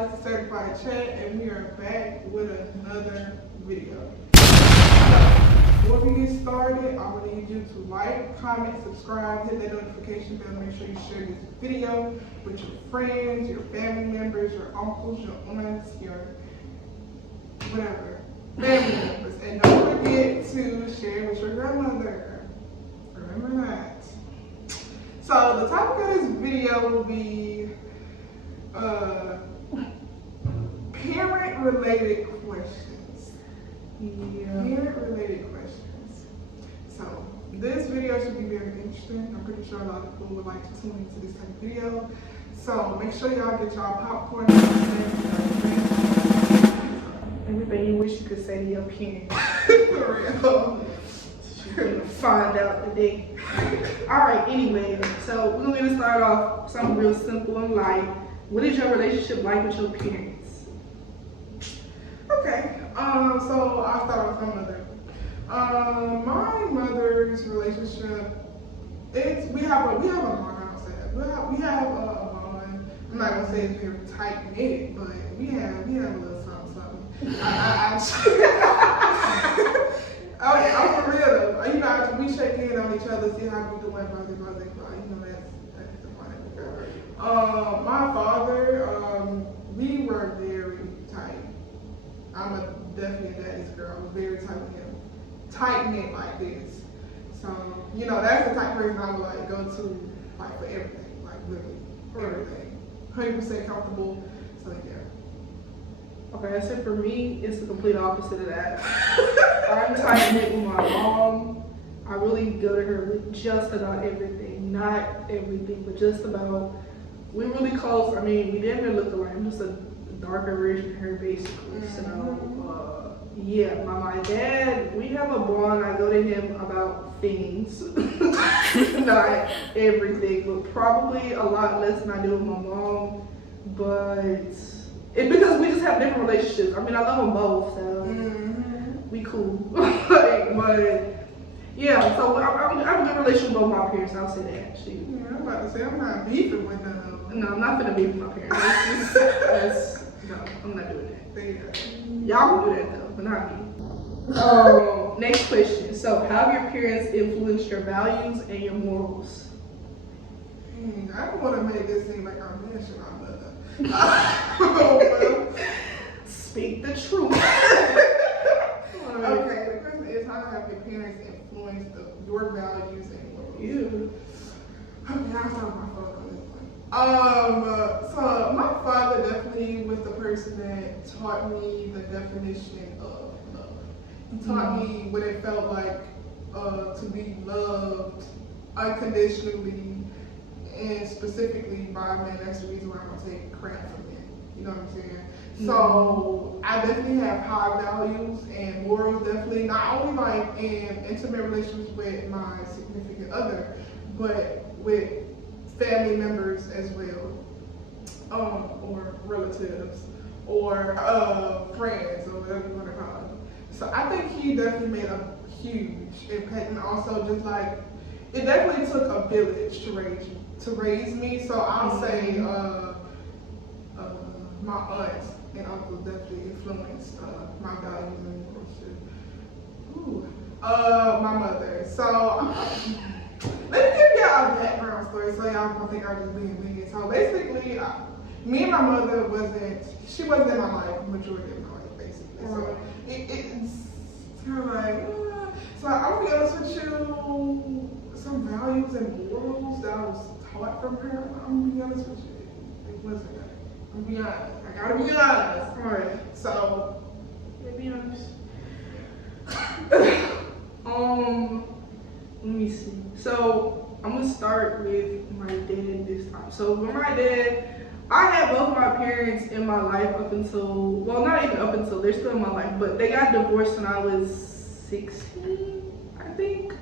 it's the Certified Chat, and we are back with another video. So, before we get started, I want to need you to like, comment, subscribe, hit that notification bell. Make sure you share this video with your friends, your family members, your uncles, your aunts, your whatever, family members. And don't forget to share with your grandmother. Remember that. So the topic of this video will be parent-related questions. Yeah. Parent-related questions. So this video should be very interesting. I'm pretty sure a lot of people would like to tune into this type of video. So make sure y'all get y'all popcorn. Everything you wish you could say to your parents. For real. You're gonna find out today. Alright, anyway, so we're gonna start off something real simple and light. What is your relationship like with your parents? Okay, so I'll start with my mother. My mother's relationship, we have a bond, I'll say that. We have a bond. I'm not gonna say it's very tight knit, but we have a little something. I'm for real though. You know, we check in on each other, see how we doing, brother. You know, that's the point. My father, we were very tight. I'm definitely a daddy's girl. I was very tight with him. Tight knit like this. So, you know, that's the type of person I would like go to like for everything. Like literally everything. 100% comfortable. So yeah. Okay, so for me, it's the complete opposite of that. I'm tight knit with my mom. I really go to her with just about everything. Not everything, but just about. We're really close. I mean, we didn't look alike. I'm just a darker version of her, basically. So, yeah, my dad, we have a bond. I go to him about things. Not everything, but probably a lot less than I do with my mom. But it's because we just have different relationships. I mean, I love them both, so we cool. But yeah, so I'm in a good relationship with both my parents. I'll say that. Actually. Yeah, I'm about to say I'm not beefing with them. No, I'm not gonna beef with my parents. No, I'm not doing that. Yeah. Y'all can do that though, but not me. Next question. So, how have your parents influenced your values and your morals? I don't want to make this seem like I'm bashing my mother. Speak the truth. Okay, the question is, how have your parents influenced your values and morals? You. Okay, I'll start with my father on this one. So my father definitely was the person that taught me the definition of love. He taught me what it felt like to be loved unconditionally. And specifically by men, that's the reason why I don't take crap from men. You know what I'm saying? So I definitely have high values and morals, definitely not only like in intimate relationships with my significant other, but with family members as well, or relatives, or friends, or whatever you want to call them. So I think he definitely made a huge impact, and also just like it definitely took a village to raise me. So I'll say my aunts and uncles definitely influenced my values and morals too. My mother. So let me give y'all a background story so y'all don't think I'm just being weird. So basically, me and my mother she wasn't in my life majority of my life, basically. So it's kind of like, so I'm gonna be honest with you, some values and morals that I was taught from her, I'm gonna be honest with you, it wasn't that. I'm gonna be honest. I gotta be honest. Alright. So, Yeah, be honest. Let me see. So I'm gonna start with my dad this time. So with my dad, I had both my parents in my life up until, well, not even up until, they're still in my life, but they got divorced when I was 16, I think.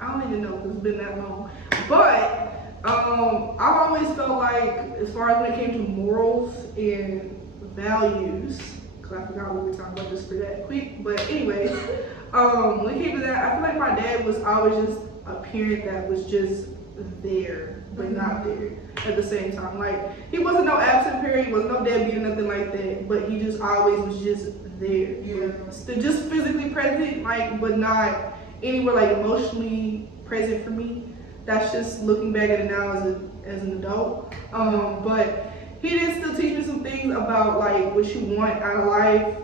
I don't even know because it's been that long. But I've always felt like, as far as when it came to morals and values, because I forgot what we were talking about just for that quick, but anyways, when it came to that, I feel like my dad was always just a parent that was just there, but not there. at the same time. Like, he wasn't no absent parent, he wasn't no deadbeat or nothing like that, but he just always was just there. Yeah. Still just physically present, like, but not anywhere like emotionally present for me. That's just looking back at it now as an adult. But he did still teach me some things about like what you want out of life,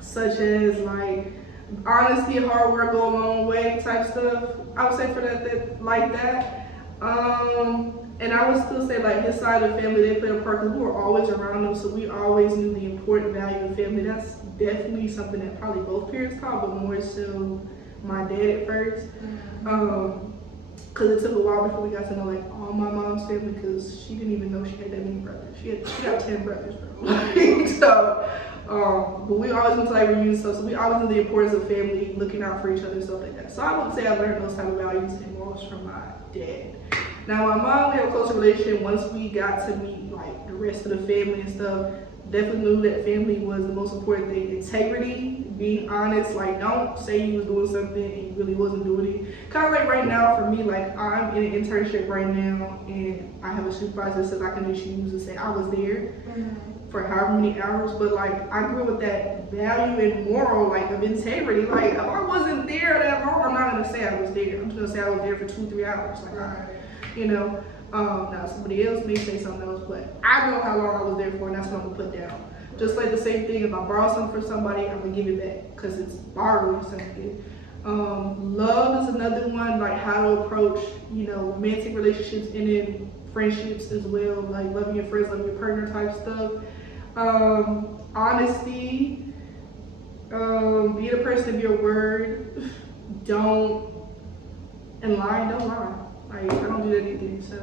such as like honesty, hard work go a long way type stuff. I would say for that like that. And I would still say like his side of the family, they played a part because we were always around them, so we always knew the important value of family. That's definitely something that probably both parents taught, but more so my dad at first. Because it took a while before we got to know like all my mom's family, because she didn't even know she had that many brothers. She got 10 brothers, bro. So, but we always went to like reunions, so we always knew the importance of family, looking out for each other and stuff like that. So I would say I learned those type of values and morals from my dad. Now my mom, we had a closer relationship once we got to meet like the rest of the family and stuff. Definitely knew that family was the most important thing. Integrity, being honest, like don't say you was doing something and you really wasn't doing it. Kind of like right now for me, like I'm in an internship right now and I have a supervisor that says I can just use and say I was there for however many hours, but like I grew with that value and moral like of integrity. Like if I wasn't there that long, I'm not gonna say I was there. I'm just gonna say I was there for 2-3 hours. Like you know. Now somebody else may say something else, but I know how long I was there for, and that's what I'm gonna put down. Just like the same thing, if I borrow something from somebody, I'm gonna give it back because it's borrowing something. Love is another one, like how to approach, romantic relationships and then friendships as well, like loving your friends, loving your partner type stuff. Honesty, be the person of your word. Don't lie. Like, I don't do that either, so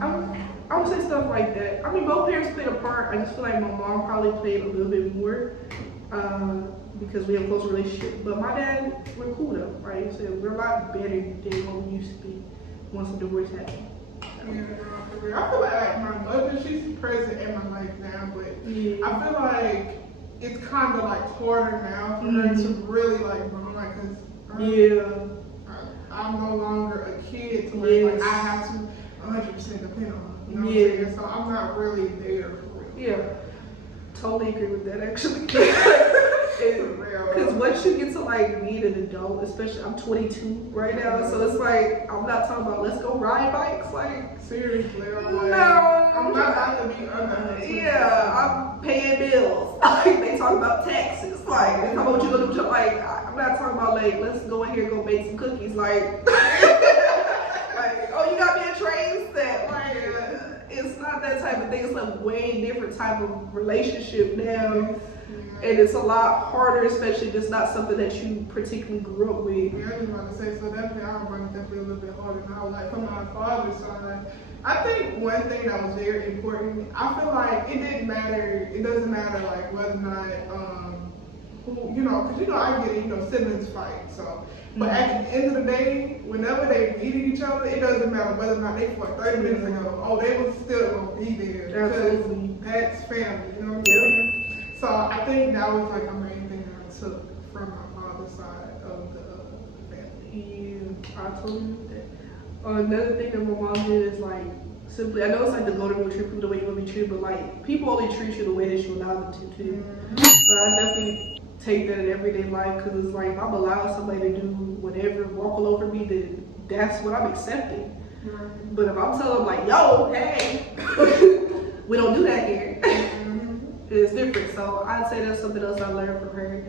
I would say stuff like that. I mean, both parents played a part. I just feel like my mom probably played a little bit more because we have a close relationship. But my dad, we're cool though, right? So we're a lot better than what we used to be once the divorce happened. So. I feel like my mother, she's present in my life now, but I feel like it's kind of like harder now for her to really like bond, like, cause I'm no longer a kid to where like I have to 100% depend on her. You know what I'm saying? So I'm not really there for real. Yeah. Totally agree with that actually. Because once you get to like be an adult, especially I'm 22 right now, so it's like I'm not talking about let's go ride bikes. Like seriously, I'm no, I'm not about to be under. I'm paying bills. Like they talk about taxes. Like they talk about what you gonna do. Like I'm not talking about like let's go in here and go make some cookies. Like like oh you got me a train set. Like it's not that type of thing. It's a way different type of relationship now. And it's a lot harder, especially if it's not something that you particularly grew up with. Yeah, I was about to say, so definitely our bond definitely a little bit harder now. Like from my father's side, I think one thing that was very important, I feel like it didn't matter, it doesn't matter like whether or not, because I get it, siblings fight, so. But at the end of the day, whenever they meet each other, it doesn't matter whether or not they fought 30 minutes ago. Oh, they was still gonna be there. Absolutely. Because that's family, you know what I'm saying? So I think that was like the main thing I took from my father's side of the family. Yeah, I totally agree with that. Another thing that my mom did is like simply, I know it's like the golden rule, treat people the way you want to be treated, but like people only treat you the way that you allow them to too. So I definitely take that in everyday life because it's like if I'm allowing somebody to do whatever, walk all over me, then that's what I'm accepting. But if I'm telling them like, yo, hey, we don't do that here. It's different, so I'd say that's something else I learned from her.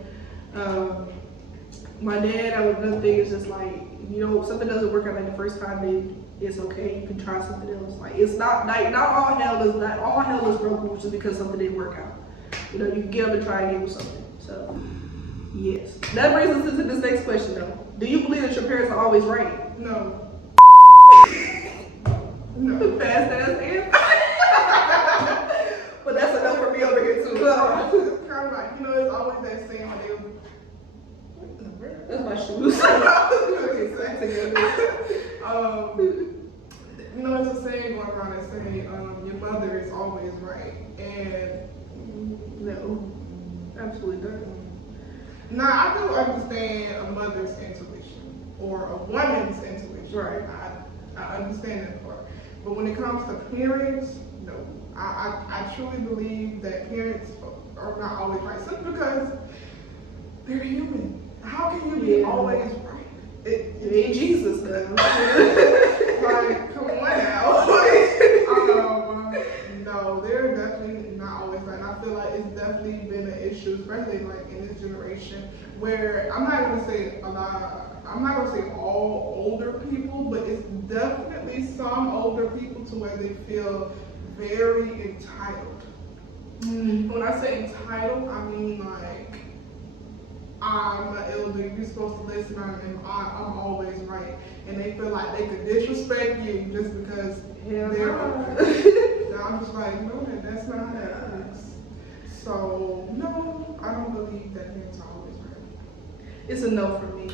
My dad, another thing is just like, something doesn't work out like the first time, then it's okay. You can try something else. Like it's not like not all hell is broken just because something didn't work out. You can get up and try again with something. So yes, that brings us into this next question though. Do you believe that your parents are always right? No. Fast ass answer. But that's enough for me over here too. It's kind of like, it's always that saying when that's my shoes. It's a saying going around that saying, your mother is always right. And no, absolutely not. Now, I do understand a mother's intuition or a woman's intuition. Right. I understand that part. But when it comes to parents, no. I truly believe that parents are not always right, simply because they're human. How can you be always right? You ain't Jesus now. Like, come on now. No, they're definitely not always right. And I feel like it's definitely been an issue, especially like in this generation, where I'm not gonna say all older people, but it's definitely some older people to where they feel very entitled. When I say entitled, I mean like, I'm an elder, you're supposed to listen, and I'm always right. And they feel like they could disrespect you just because they're older. I'm just like, no, that's not how that works. So, no, I don't believe that parents are always right. It's a no for me.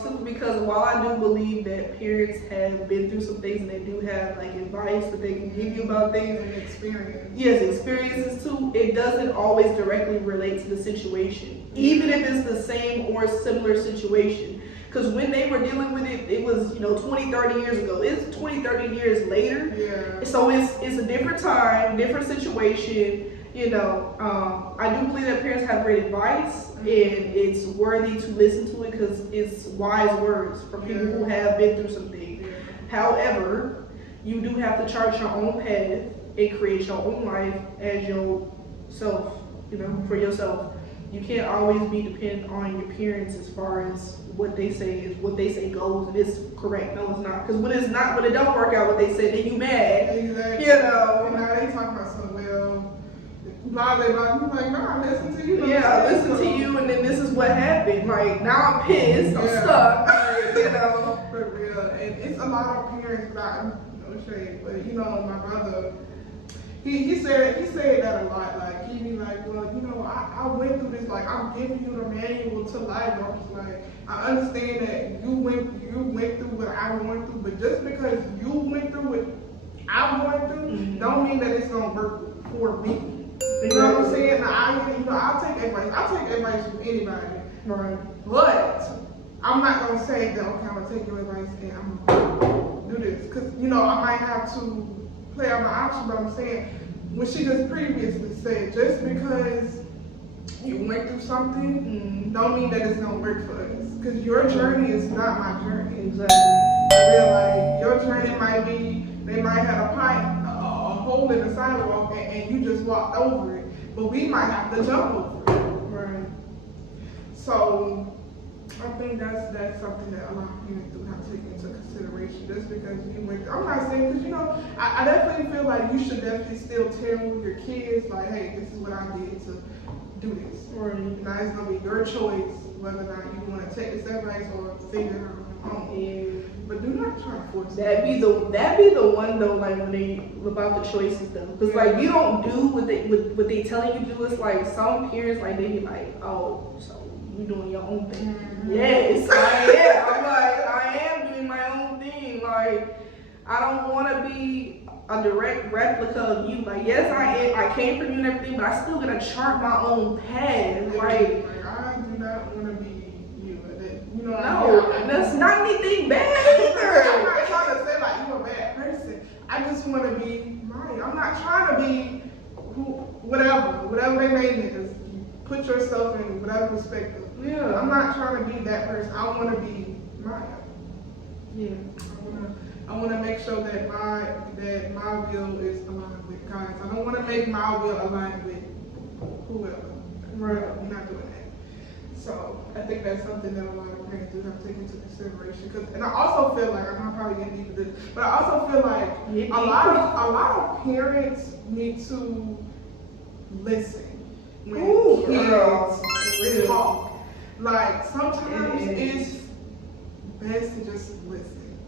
Simply because while I do believe that parents have been through some things and they do have like advice that they can give you about things and experience. Yes, experiences too. It doesn't always directly relate to the situation, even if it's the same or similar situation. Because when they were dealing with it, it was 20, 30 years ago. It's 20, 30 years later. Yeah. So it's a different time, different situation. I do believe that parents have great advice, and it's worthy to listen to it because it's wise words from people who have been through something. Yeah. However, you do have to chart your own path and create your own life as yourself, for yourself. You can't always be dependent on your parents as far as what they say goes and it's correct. No, it's not. Because when it don't work out what they say, then you mad. Exactly. And now they talk about something, blah, blah, blah. I'm like, nah, listen to you. Yeah, I listen to you, and then this is what happened. Like, now I'm pissed. I'm stuck. Like, For real. And it's a lot of parents, no shade, but my brother, he said that a lot. Like, he be like, well, I went through this. Like, I'm giving you the manual to life. I was like, I understand that you went through what I went through, but just because you went through what I'm going through, don't mean that it's gonna work for me. You know what I'm saying? I'll take advice. I'll take advice from anybody. Right. But I'm not gonna say that, okay, I'm gonna take your advice and I'm gonna do this. Because, I might have to play out my option, but I'm saying what she just previously said, just because you went through something, don't mean that it's gonna work for us. Because your journey is not my journey. Exactly. I feel like your journey might be, they might have a hole in the sidewalk and you just walked over it, but we might have to jump over it. Right. So I think that's something that a lot of parents do have to take into consideration. Just because you went, I'm not saying, because I definitely feel like you should definitely still tell your kids, like, hey, this is what I did to do this. Right. Now it's gonna be your choice whether or not you want to take this advice or figure it out on your own. But do not try to force that be the one though, like when they about the choices though, because like you don't do what they telling you to do. It's like some parents, like they be like, oh, so you doing your own thing. Yes, I am. I'm like, I am doing my own thing. Like, I don't want to be a direct replica of you. Like, yes, I am. I came from you and everything, but I still gonna chart my own path. Like I do not want to be you. No, that's not anything bad either. I'm not trying to say like you're a bad person. I just want to be Maya. I'm not trying to be whatever their name is. Put yourself in whatever perspective. Yeah. I'm not trying to be that person. I want to be Maya. Yeah. I want to make sure that my will is aligned with God's. I don't want to make my will aligned with whoever. Right. I'm not doing that. So I think that's something that a lot of parents do have to take into consideration. And I also feel like, I'm probably getting deep into this, but I also feel like a lot of parents need to listen when kids talk. Like sometimes it's best to just listen.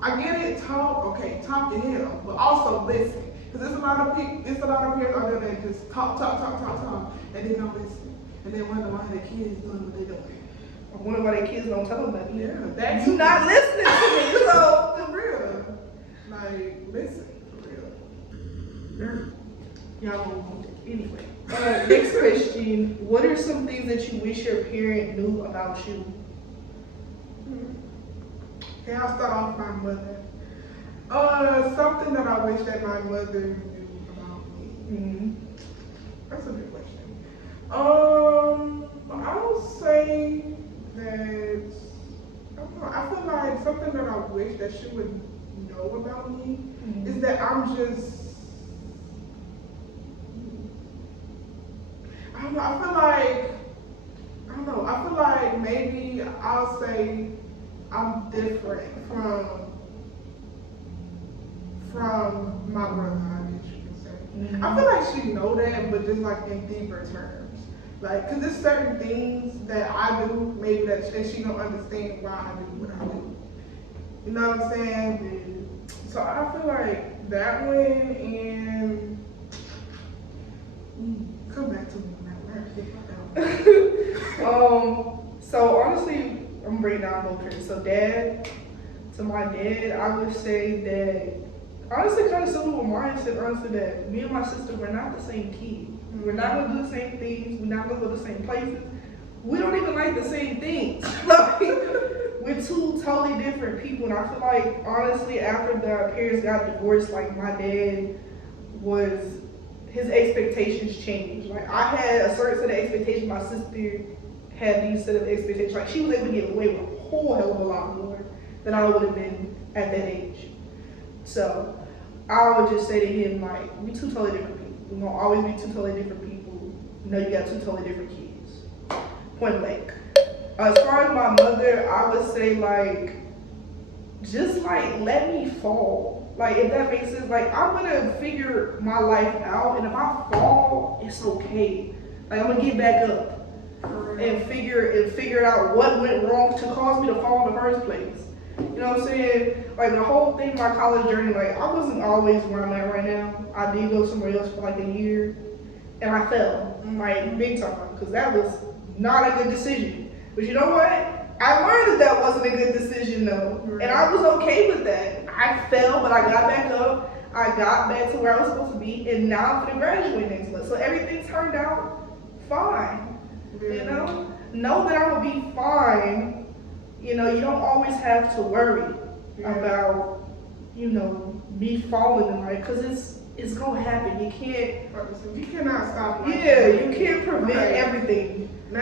I get it, talk to him, but also listen. Because there's a lot of parents out there that just talk, and they don't listen. And they wonder why their kids doing what they're doing. I wonder why their kids don't tell them that. Yeah, that's you not listening to me, so for real. Like, listen, for real. Y'all won't. Anyway, next question. What are some things that you wish your parent knew about you? Okay, I'll start off with my mother. Something that I wish that my mother knew about me. Mm-hmm. That's a good question. I would say that I don't know. I feel like something that I wish that she would know about me is that I'm just. I don't know. I feel like I don't know. I feel like maybe I'll say I'm different from my brother, I guess you can say. I feel like she know that, but just like in deeper terms. Like, cause there's certain things that I do, maybe that she don't understand why I do what I do. You know what I'm saying? So I feel like that one and come back to me on that one. So honestly, I'm breaking down both parents. So to my dad, I would say that honestly kind of similar with mine said honestly that me and my sister we're not the same kids. We're not gonna do the same things, we're not gonna go to the same places. We don't even like the same things. Like we're two totally different people, and I feel like honestly after the parents got divorced, like my dad was his expectations changed. Like I had a certain set of expectations, my sister had these set of expectations. Like she was able to get away with a whole hell of a lot more than I would have been at that age. So I would just say to him, like, we two totally different people. We're gonna always be two totally different people. You know, you got two totally different kids. Point blank. As far as my mother, I would say like just like let me fall. Like if that makes sense, like I'm gonna figure my life out, and if I fall, it's okay. Like I'm gonna get back up and figure out what went wrong to cause me to fall in the first place. You know what I'm saying? Like the whole thing, my college journey, like I wasn't always where I'm at right now. I did go somewhere else for like a year, and I fell, like big time, because that was not a good decision. But you know what? I learned that wasn't a good decision though, and I was okay with that. I fell, but I got back up. I got back to where I was supposed to be, and now I'm gonna graduate next month. So everything turned out fine. You know that I'm gonna be fine. You know, you don't always have to worry about, you know, me falling in life, because it's gonna happen. You cannot stop. Yeah, you can't prevent everything. I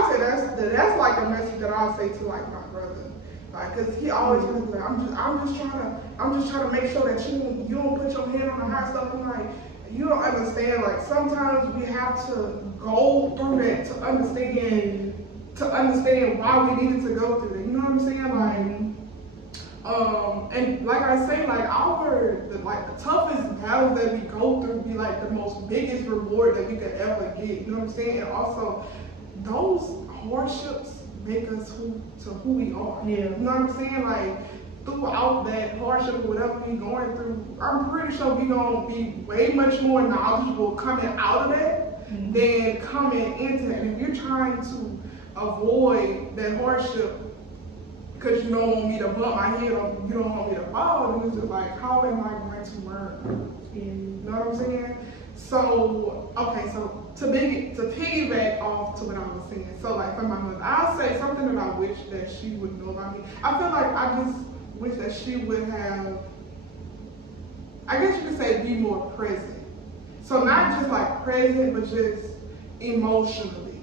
would say that's like a message that I'll say to like my brother, like, cause he always tells me like, I'm just trying to make sure that you don't put your hand on the hot stuff. I'm like, you don't understand. Like sometimes we have to go through that to understand why we needed to go through it. You know what I'm saying? Like, and like I say, like the toughest battles that we go through be like the most biggest reward that we could ever get. You know what I'm saying? And also, those hardships make us who we are. Yeah. You know what I'm saying? Like throughout that hardship or whatever we going through, I'm pretty sure we gonna be way much more knowledgeable coming out of that than coming into that. If you're trying to avoid that hardship because you don't want me to bump my head or you don't want me to fall, then it's just like, how am I going to learn? You know what I'm saying? So, okay, so to piggyback off to what I was saying, so like for my mother, I'll say something that I wish that she would know about me. I feel like I just wish that she would have, I guess you could say, be more present. So not just like present, but just emotionally.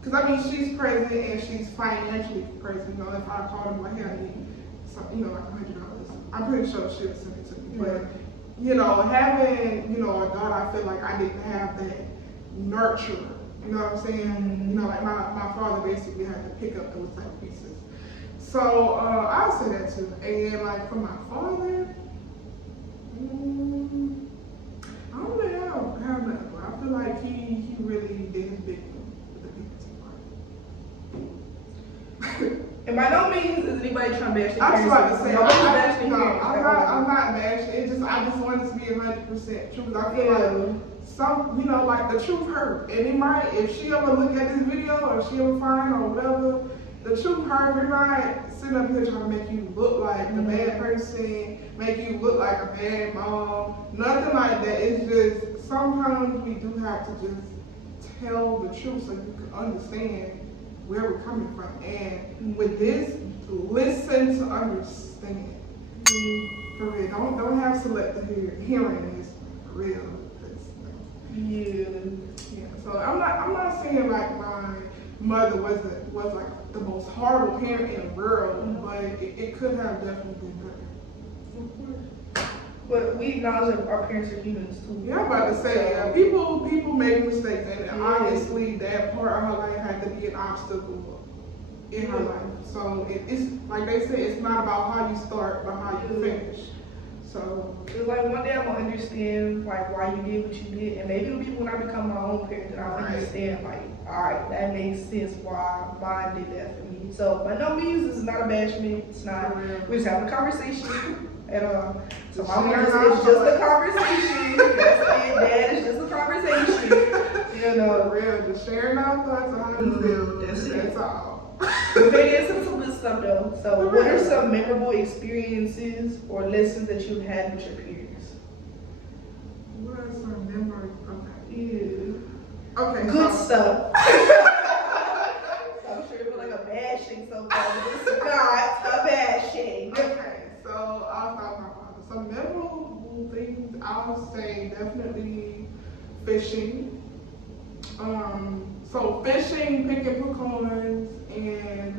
Because I mean, she's present and she's financially present. You know, if I called her like, hey, I need some, you know, like $100, I'm pretty sure she'll send it to me. But you know, having, you know, a daughter, I feel like I didn't have that nurturer. You know what I'm saying? You know, like my father basically had to pick up those type of pieces. So I'll say that too. And like for my father, I don't really have nothing. I feel like he really did his big one with the people part. And by no means is anybody trying to bash the I just like to say, I'm not bashing. I just want it to be 100% true. I feel like some, you know, like the truth hurt, and it might, if she ever look at this video or she ever find or whatever, the truth hurt. We're not sitting up here trying to make you look like the bad person, make you look like a bad mom, nothing like that. It's just sometimes we do have to just tell the truth so you can understand where we're coming from. And with this, listen to understand. For real, don't have selective hearing is for real. Yeah. So I'm not saying like my mother was like the most horrible parent in the world, but it could have definitely been better. Of course. But we acknowledge that our parents are humans too. Yeah, I'm about to say, people make mistakes, and obviously that part of her life had to be an obstacle in her life. So it's like they say, it's not about how you start, but how you finish. So it's like one day I'm gonna understand like why you did what you did, and maybe it'll be when I become my own parent that I'll understand like, all right, that makes sense why mine did that for me. So by no means this is not a bashment. It's not. We're just having a conversation. And so mama just it's just a conversation. That's it, Dad. It's just a conversation. You know, for real, just sharing our thoughts on how you feel. That's all. We're gonna get into some good stuff though. So, what are some memorable experiences or lessons that you've had with your peers? What are some memories? Okay. Yeah. Okay. Good stuff. I'm sure it was like a bashing so far, but it's not a bashing. Okay. So I'll start with my father. Some memorable things I would say definitely fishing. So fishing, picking pecans, and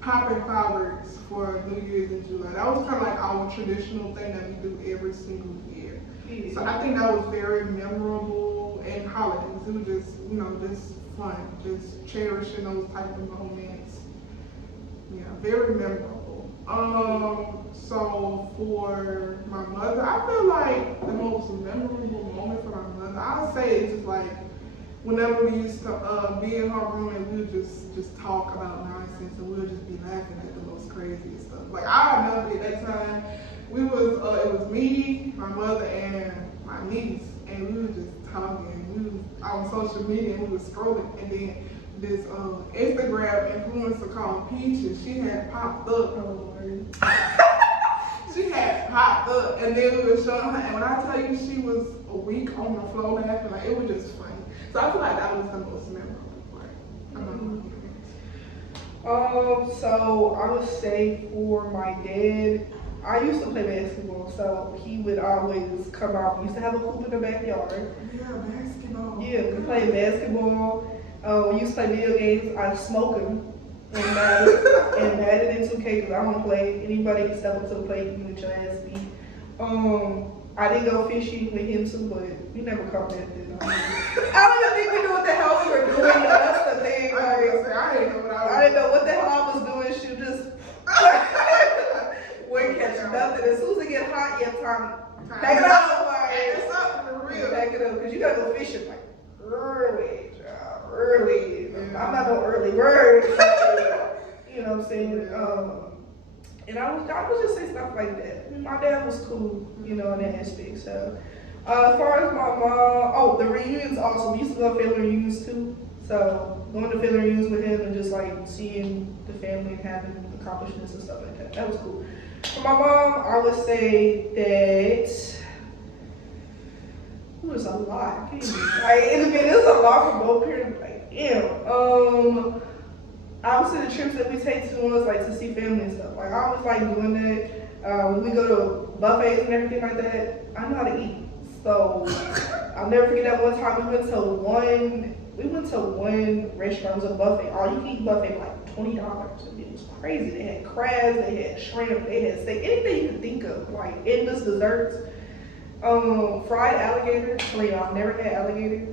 popping fireworks for New Year's in July. That was kind of like our traditional thing that we do every single year. Yeah. So I think that was very memorable, and holidays. It was just, just fun, just cherishing those type of moments. Yeah, very memorable. So for my mother, I feel like the most memorable moment for my mother, I would say it's just like whenever we used to be in her room and we would just talk about nonsense and we would just be laughing at the most craziest stuff. Like I remember at that time, it was me, my mother, and my niece, and we were just talking. We was on social media and we was scrolling, and then this Instagram influencer called Peaches, she had popped up. She had popped up, and then we were showing her, and when I tell you she was a week on the floor laughing, like it was just funny. So I feel like that was the most memorable part. So I would say for my dad, I used to play basketball, so he would always come out. We used to have a hoop in the backyard. Yeah, basketball. Yeah, we played basketball. We used to play video games. I smoke them and Madden and 2K because I don't play. Anybody can step up to the plate and get your ass beat. I did go fishing with him too, but we never caught that thing. I don't even think we knew what the hell we were doing. That's the thing. I didn't know what the hell I was doing. She just wouldn't catch nothing. As soon as it get hot, you have time. Pack it up, it's up for real. Pack it up, because you gotta go fishing like early. I'm not no early bird. You know what I'm saying? And I would just say stuff like that. My dad was cool, in that aspect. So, as far as my mom, the reunions also. We used to go to family reunions too. So, going to family reunions with him and just like seeing the family and having accomplishments and stuff like that. That was cool. For my mom, I would say that it was a lot. It's a lot for both parents. Like, damn. Obviously, the trips that we take to ones like to see family and stuff. Like I always like doing that. When we go to buffets and everything like that, I know how to eat. So I'll never forget that one time we went to one restaurant. It was a buffet. All you can eat buffet for like $20. It was crazy. They had crabs, they had shrimp, they had steak, anything you could think of, like endless desserts. Fried alligator. I've never had alligator.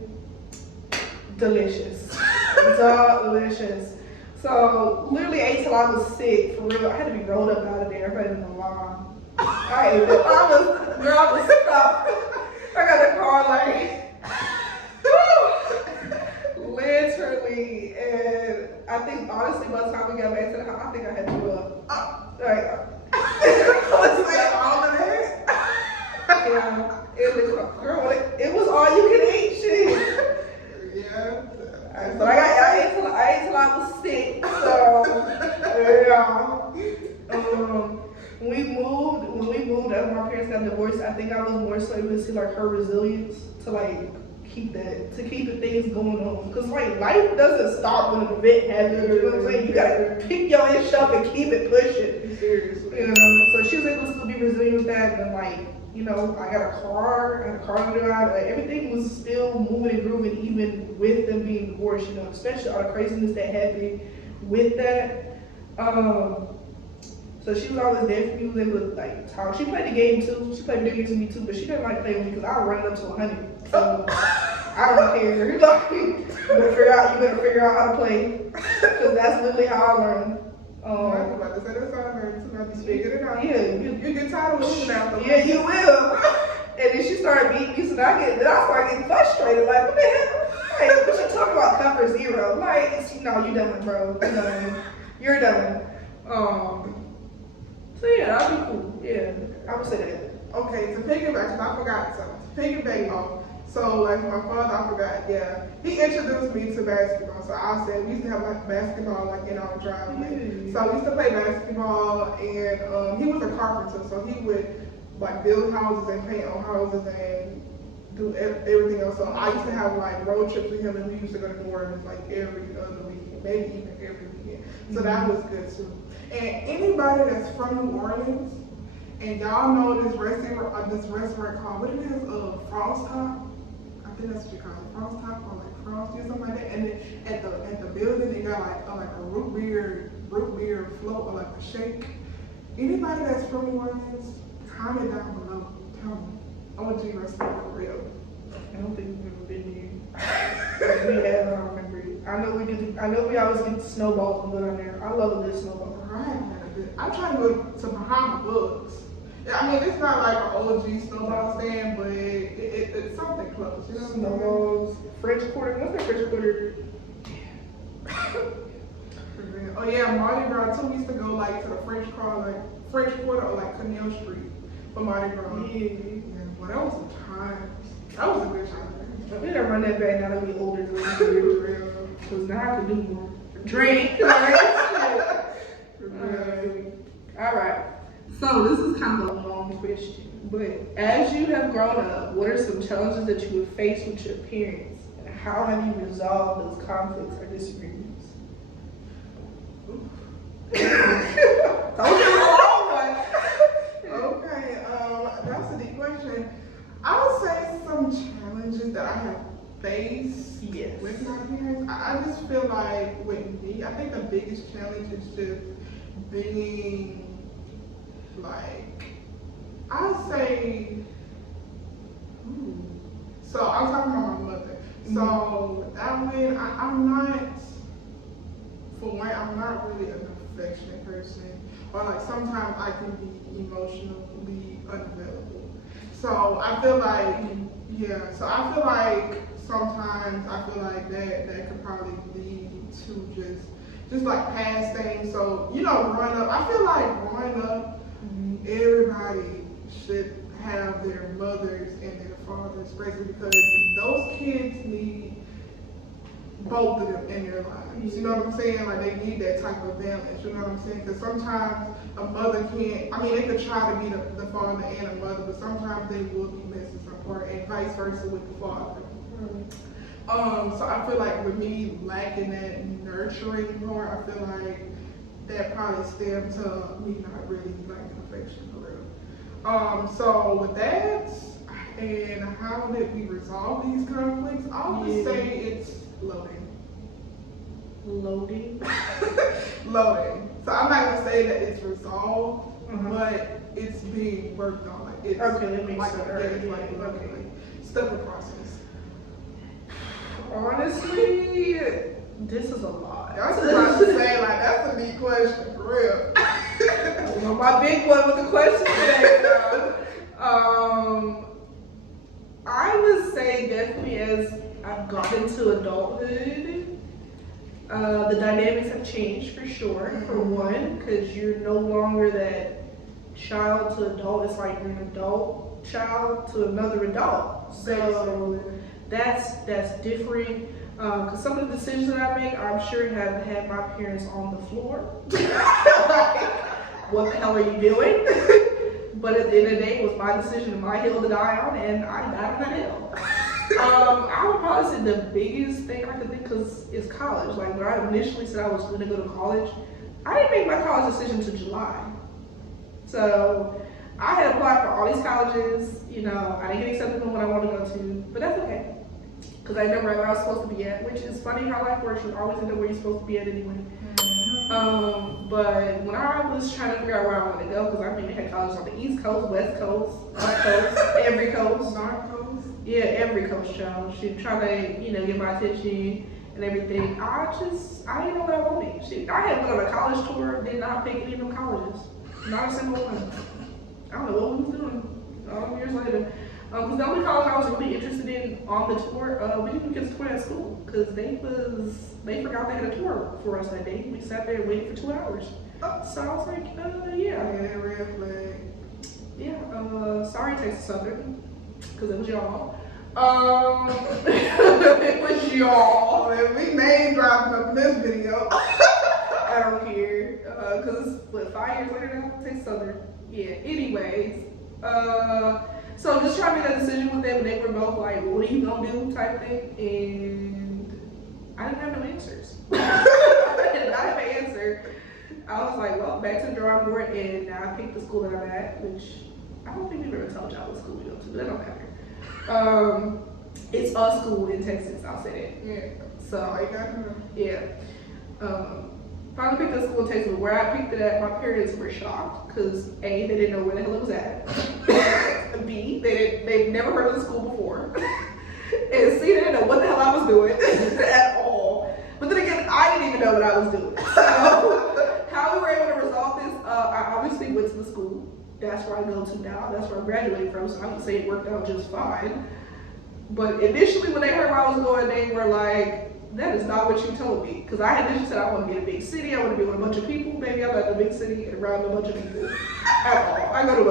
Delicious. Delicious. So literally ate till I was sick, for real. I had to be rolled up out of there. I didn't know why. I ate it. I was stuck. I got the car like, literally. And I think honestly, by the time we got back to the house, I think I had to throw up. All of that? Yeah. It was all you could eat shit. Yeah. So I ate till I was sick. So yeah. When we moved after my parents got divorced, I think I was more so able to see like her resilience to like keep the things going on. Because like life doesn't stop when an event happens. You know what I'm saying? You gotta pick your ish up and keep it pushing. Seriously. You know. So she was able to still be resilient with that, and like, you know, I got a car to drive. Like, everything was still moving and grooving, even with them being divorced. You know, especially all the craziness that happened with that. So she was always there for me. Was able to like talk. She played the game too. She played video games with me too, but she didn't like playing with me because I would run it up to 100. So I don't care. Like, you better figure out how to play, because that's literally how I learned. I was about to say that's how I learned to not be figured it out. Yeah, you get tired of losing out. Yeah, you will. And then she started beating me, so then I started getting frustrated. Like, what the hell? Like, what you talking about? Cover zero? Like, no, you done, bro. You're done. So yeah, that'd be cool. Yeah, I would say that. Okay, to piggyback, I forgot something. To piggyback off. So like my father, I forgot. Yeah, he introduced me to basketball. So I said we used to have like basketball like in our driveway. So we used to play basketball, and he was a carpenter, so he would like build houses and paint on houses and do everything else. So I used to have like road trips with him, and we used to go to New Orleans like every other weekend, maybe even every weekend. So that was good too. And anybody that's from New Orleans, and y'all know this restaurant called, what it is, Frost Top? I think that's what you call it, Frost Top, or like Frosty or something like that. And then at the building, they got like a root beer float or like a shake. Anybody that's from New Orleans, comment down below. Tell me. OG restaurant for real. I don't think we've ever been there. We have, I don't remember it. I know we always get snowballs and go down there. I love a good snowball. Right. I'm trying to go to Bahama Bugs. I mean, it's not like an OG snowball stand, but it's something close. You know what I'm saying? Snowballs, French Quarter. What's that French Quarter? Oh yeah, Mardi Gras too. We used to go like to the French Quarter or like Canal Street for Mardi Gras. Yeah. Well, that was some time. That was a good time. We gotta run that back now that we older. Because now I can do more. Drink. All right. So this is kind of a long question, but as you have grown up, what are some challenges that you would face with your parents, and how have you resolved those conflicts or disagreements? That was a long one. Okay, that's a deep question. I would say some challenges that I have faced with my parents. I just feel like with me, I think the biggest challenge is just being like, I would say, so I'm talking about my mother. So that one, I'm not, for one, I'm not really an affectionate person, or like sometimes I can be emotionally unavailable. So I feel like, sometimes I feel like that could probably lead to just like past things. So, you know, growing up, I feel like growing up, everybody should have their mothers and their fathers present, because those kids need both of them in their lives. You know what I'm saying? Like, they need that type of balance. You know what I'm saying? Because sometimes a mother can't, I mean, they could try to be the father and a mother, but sometimes they will be missing some part, and vice versa with the father. So I feel like with me lacking that nurturing part, I feel like that probably stemmed to me not really liking affection for real. So with that, and how did we resolve these conflicts? I would say it's loading. Loading? Loading. So I'm not gonna say that it's resolved, but it's being worked on. Like, it's that makes like sense. it's like stuck in process. Honestly, this is a lot. I was about to say, like, that's a deep question, for real. You know, my big one with the question today. I would say definitely as I've gotten to adulthood, the dynamics have changed for sure. For one, because you're no longer that child to adult. It's like you're an adult child to another adult. So that's different. Because some of the decisions that I make, I'm sure have had my parents on the floor. Like, what the hell are you doing? But at the end of the day, it was my decision and my hill to die on, and I died on that hill. I honestly, the biggest thing I could think, because it's college. Like, when I initially said I was going to go to college, I didn't make my college decision until July. So, I had applied for all these colleges. You know, I didn't get accepted in what I wanted to go to, but that's okay. Because I never where I was supposed to be at, which is funny how life works. You always end up where you're supposed to be at anyway. But when I was trying to figure out where I wanted to go, because I mean, they had colleges on the East Coast, West Coast, North Coast, every coast. North Coast? Yeah, every coast, child. She trying to, get my attention and everything. I didn't know what I wanted. I had went on a college tour, did not pick any of them colleges. Not a single one. I don't know what we was doing all them years later. Because the only college I was really interested in on the tour, we didn't get to tour at school because they forgot they had a tour for us that day. We sat there waiting for 2 hours. So I was like, yeah. Yeah, red flag. Yeah, sorry Texas Southern, because it was y'all. It was y'all. And we name dropping up in this video. I don't care, because it's 5 years later now, Texas Southern. Yeah, anyways. So just trying to make that decision with them, and they were both like, what are you gonna do type thing, and I didn't have no answers. I did not have an answer. I was like, well, back to the drawing board, and now I picked the school that I'm at, which I don't think we've ever told y'all what school we go to, but that don't matter. It's a school in Texas, I'll say that. Yeah. So, yeah. Finally picked a school in Texas, but where I picked it at, my parents were shocked, because A, they didn't know where the hell it was at. B, they've never heard of the school before. And C, they didn't know what the hell I was doing at all. But then again, I didn't even know what I was doing. So, how we were able to resolve this, I obviously went to the school. That's where I go to now. That's where I graduated from, so I would say it worked out just fine. But initially, when they heard where I was going, they were like, that is not what you told me. Because I had initially said I want to be in a big city, I want to be with a bunch of people. Maybe I'm at a big city and around a bunch of people. At all. I go to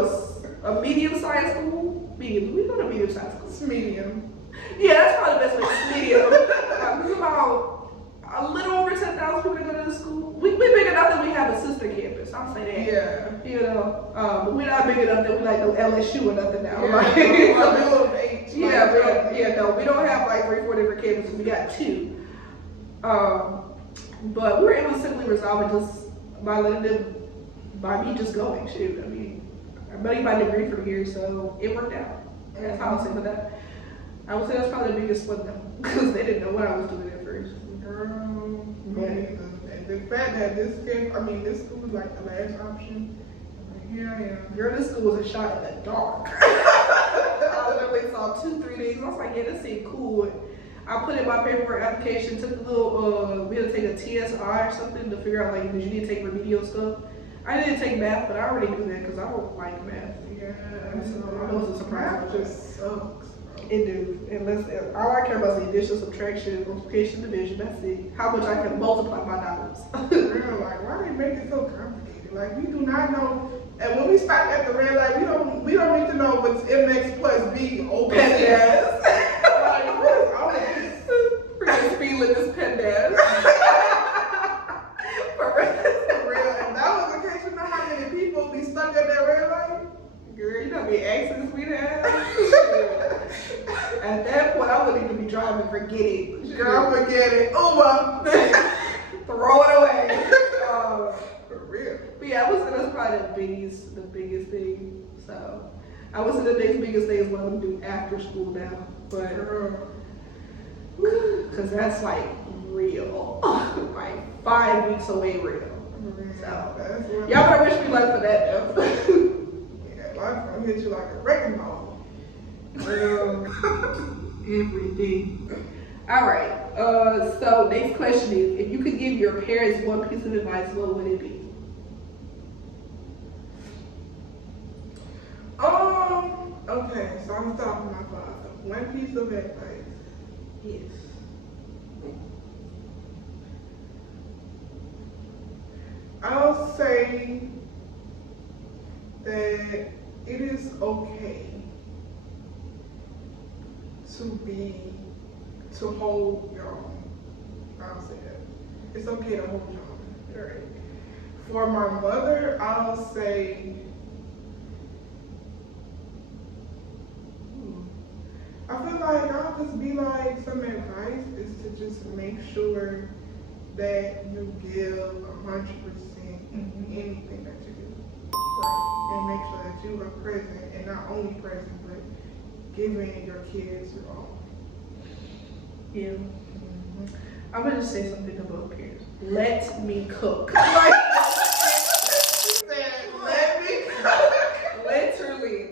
a medium-sized school. Medium. We go to medium-sized school. It's medium. Yeah, that's probably the best way. It's medium. There's about a little over 10,000 people that go to the school. We big enough that we have a sister campus. I'll say that. Yeah. But we're not big enough that we like no LSU or nothing now. Yeah, Like, no, we don't have like 3-4 different campuses. We got 2. But we were able to simply resolve it just by me just going. Shoot, I mean, I'm getting my degree from here, so it worked out. That's how I'll say for that. I would say that's probably the biggest one though, because they didn't know what I was doing at first. And the fact that this school was like the last option. Here I am. Girl, this school was a shot in the dark. I literally saw 2-3 days. I was like, yeah, this seemed cool. I put in my paperwork application, took a little, we had to take a TSI or something to figure out, like, because you need to take remedial stuff. I didn't take math, but I already knew that because I don't like math. Yeah. So I wasn't surprised. Math just sucks. It do. And all I care about is the addition, subtraction, multiplication, division. That's it. How much I can multiply my dollars. Real, like, why they make it so complicated? Like, we do not know. And when we stop at the red light, we don't need to know what's MX plus B over Pendas. Like, what is all of this? Freaking speed limit Pendas. For real. If that was the case, you know how many people be stuck at that red light? Girl, you know how many accidents we have? At that point, I wouldn't even be driving. Forget it. Girl, forget it. Uber. Throw it away. For real. But yeah, I would say that's probably the biggest thing. So I would say the next biggest thing is what I'm gonna do after school now. But because that's like real. Like 5 weeks away real. So y'all better wish me luck for that though. Yeah, life gonna hit you like a wrecking ball. Everything. All right. So next question is, if you could give your parents one piece of advice, what would it be? Okay, so I'm starting with my father. One piece of advice. Yes. I'll say that it is okay to hold your own. I'll say that. It's okay to hold your own. Right. For my mother, I'll say I feel like I'll just be like, some advice is to just make sure that you give 100% in anything that you do. Right. And make sure that you are present, and not only present, but giving your kids your all. Yeah. I'm gonna just say something to both parents. Let me cook. Like, let me cook. Literally.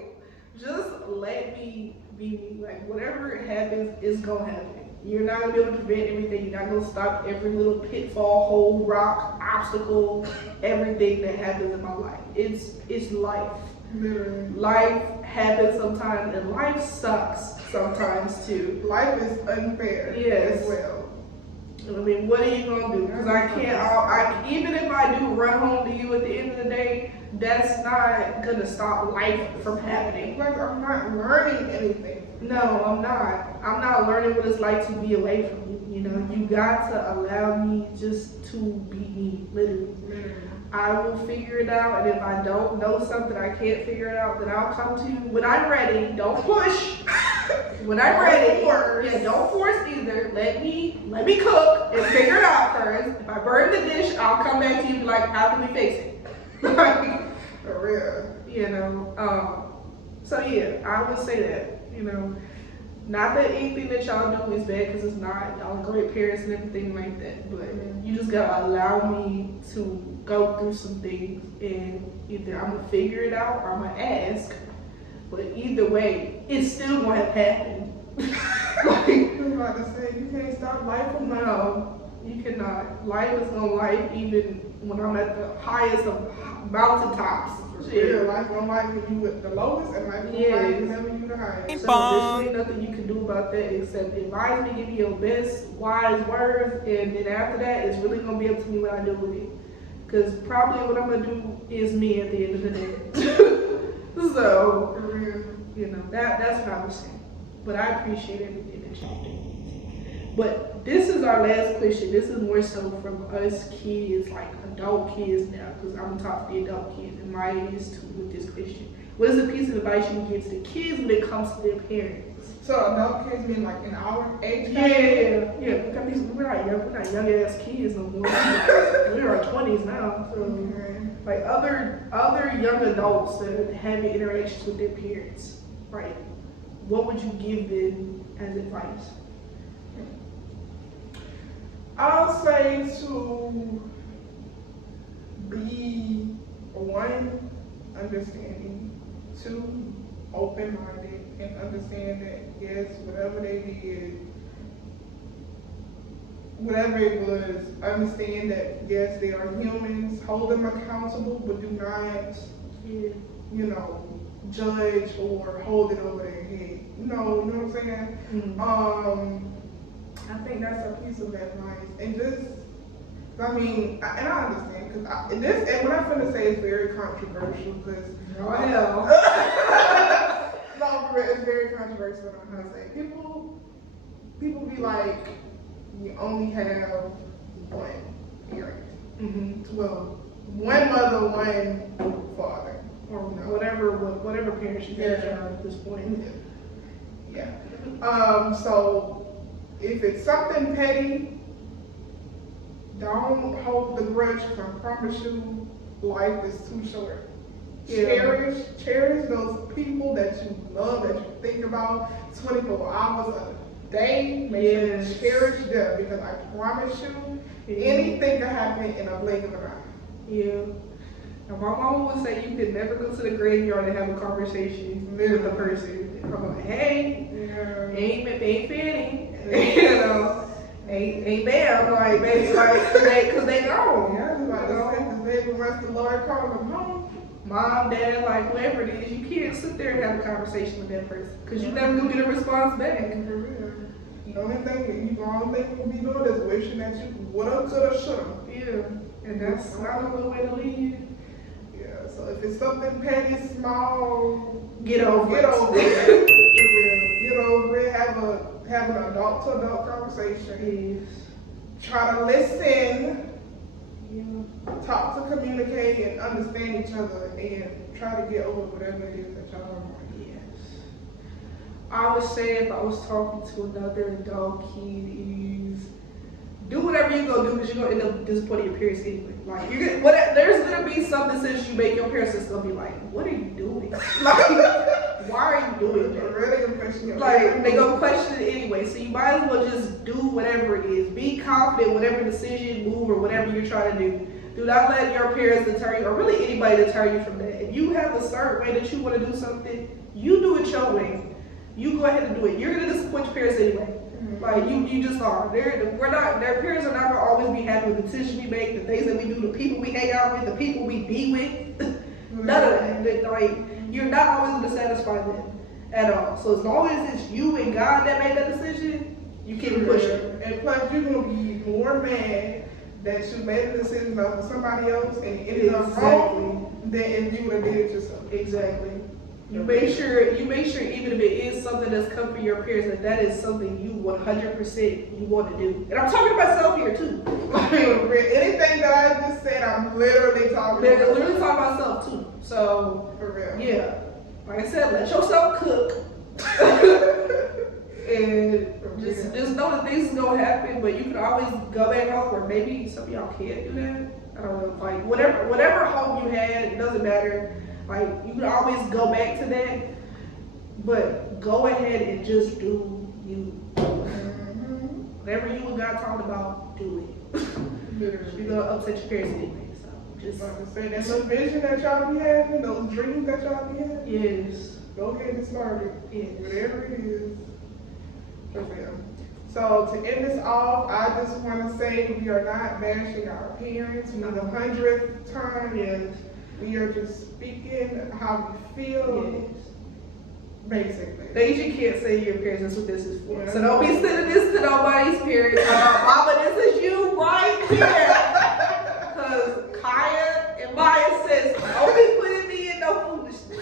Just let me be me. Like, whatever happens is gonna happen. You're not gonna be able to prevent everything. You're not gonna stop every little pitfall, hole, rock, obstacle, everything that happens in my life. It's life. Literally. Life happens sometimes, and life sucks sometimes too. Life is unfair as well. I mean, what are you gonna do? Because I can't. Even if I do run home to you at the end of the day, that's not gonna stop life from happening. Like, I'm not learning anything. No, I'm not. I'm not learning what it's like to be away from you. You know, you got to allow me just to be me, literally. I will figure it out, and if I don't know something, I can't figure it out, then I'll come to you when I'm ready. Don't push. When I'm ready, yeah, don't force either. Let me cook and figure it out first. If I burn the dish, I'll come back to you and be like, how can we fix it? Like, for real. You know, so yeah, I would say that, you know, not that anything that y'all do is bad, because it's not. Y'all are great parents and everything like that, but you just gotta allow me to go through some things, and either I'm gonna figure it out or I'm gonna ask. But either way, it's still gonna have happened. Like, I'm about to say, you can't stop life from life. No, you cannot. Life is gonna life even when I'm at the highest of mountaintops. Yeah, life gonna life when you at the lowest, and life gonna life whenever you the highest. So there's really nothing you can do about that except advise me, give me your best wise words, and then after that, it's really gonna be up to me what I do with it. Because probably what I'm gonna do is me at the end of the day. So, you know, that's what I was saying. But I appreciate everything that y'all do. But this is our last question. This is more so from us kids, like adult kids now, because I'm gonna talk to the adult kids, and Maya is too with this question. What is a piece of advice you would give to the kids when it comes to their parents? So adult kids mean like in our age? Yeah. We're not young ass kids no more. We're in our 20s now. So like other young adults that are having interactions with their parents, right? What would you give them as advice? I'll say to be, one, understanding, two, open-minded, and understand that yes, whatever they did, whatever it was, understand that yes, they are humans, hold them accountable, but do not, you know, judge or hold it over their head. You know what I'm saying? I think that's a piece of advice, and just, I mean, and I understand, because and what I'm going to say is very controversial, because no, it's very controversial what I'm going to say. People be like, you only have one parent. Well, one mother, one father, or whatever parents you have at this point. Yeah. So if it's something petty, don't hold the grudge, because I promise you, life is too short. Cherish those people that you love, that you think about 24 hours a day. Make sure you cherish them, because I promise you, anything can happen in a blink of an eye. Yeah. Now, my mama would say you could never go to the graveyard and have a conversation with the person. I'm like, hey, ain't Fanny, you know, ain't bad. Like, baby, because they gone. Yeah, like the baby rest the Lord calling them home. Mom, dad, like whoever it is, you can't sit there and have a conversation with that person, because you're never gonna get a response back. The only thing you'll be doing is wishing that you woulda, coulda, shoulda. Yeah, and that's not a good way to leave. Yeah, so if it's something petty, small, get over it. Get over it. Have an adult to adult conversation. Yes. Try to listen. Talk to communicate and understand each other, and try to get over whatever it is that y'all are on. Yes. I would say if I was talking to another adult kid is do whatever you're gonna do because you're gonna end up disappointing your parents anyway. Like you're gonna, there's gonna be some decisions you make, your parents is gonna be like, what are you doing? Like, why are you doing that? Really gonna question your Like they gonna question it anyway. So you might as well just do whatever it is. Be confident, whatever decision, move, or whatever you're trying to do. Do not let your parents deter you, or really anybody deter you from that. If you have a certain way that you want to do something, you do it your way. You go ahead and do it. You're gonna disappoint your parents anyway. Like you just are. Their parents are not gonna always be happy with the decisions we make, the things that we do, the people we hang out with, the people we be with. None of that. Like you're not always gonna satisfy them at all. So as long as it's you and God that made that decision, you keep pushing. And plus, you're gonna be more mad that you made the decision over somebody else and it ended up wrong than if you would have did it yourself. Exactly. You make sure even if it is something that's come from your parents, that is something you 100% you want to do. And I'm talking to myself here too. Like, anything that I just said, I'm literally talking about myself too. So for real. Yeah. Like I said, let yourself cook. And just know that things is gonna happen, but you can always go back home, or maybe some of y'all can't do that. I don't know. Like whatever home you had, it doesn't matter. Like you can always go back to that, but go ahead and just do you. Whatever you and God talked about, do it. You're gonna upset your parents anyway. So just like I say, that little vision that y'all be having, those dreams that y'all be having. Yes. Go ahead and start it. Yes. Whatever it is. For real. So to end this off, I just want to say we are not bashing our parents for the 100th time. Yes. We are just speaking how we feel. Yes. Basically. Things you can't say to your parents, that's what this is for. Yeah. So don't be sending this to nobody's parents. Mama, this is you right here. Because Kaya and Maya says, don't be putting me in no foolishness.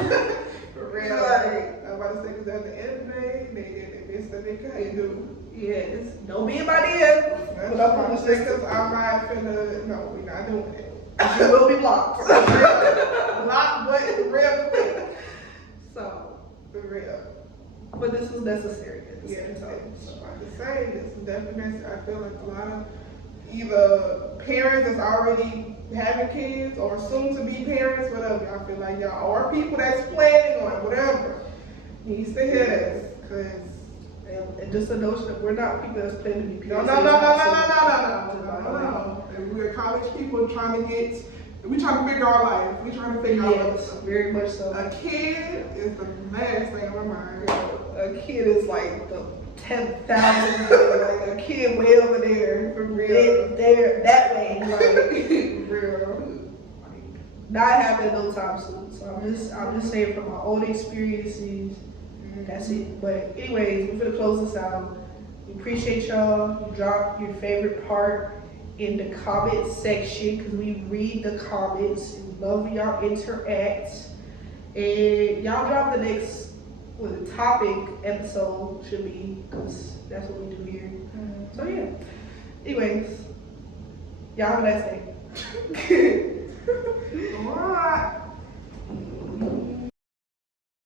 For real. Like, I'm about to say, because at the end of the day, they did what they could do. Yes. Don't be in my DM. That's why because I'm not finna, no, we're not doing it. You will be blocked. Block button real quick. So, for real. But this was necessary at the Yeah, same time. so like I say, this is definitely, I feel like a lot of either parents that's already having kids or soon to be parents, whatever. I feel like y'all, or people that's planning on whatever, needs to hear this, because. And just a notion that we're not people that's planning to be parents. No. We're college people trying to figure our life. We're trying to figure out Yes, very much so. A kid is the last thing on my mind. A kid is like the 10,000, like a kid way over there. For real. They're that way, like, for real. Not happening no time soon. So I'm just saying from my own experiences, that's it. But anyways, we're gonna close this out. We appreciate y'all. You drop your favorite part in the comment section because we read the comments. We love when y'all interact. And y'all drop the next topic episode should be, because that's what we do here. So yeah. Anyways, y'all have a nice day. Alright.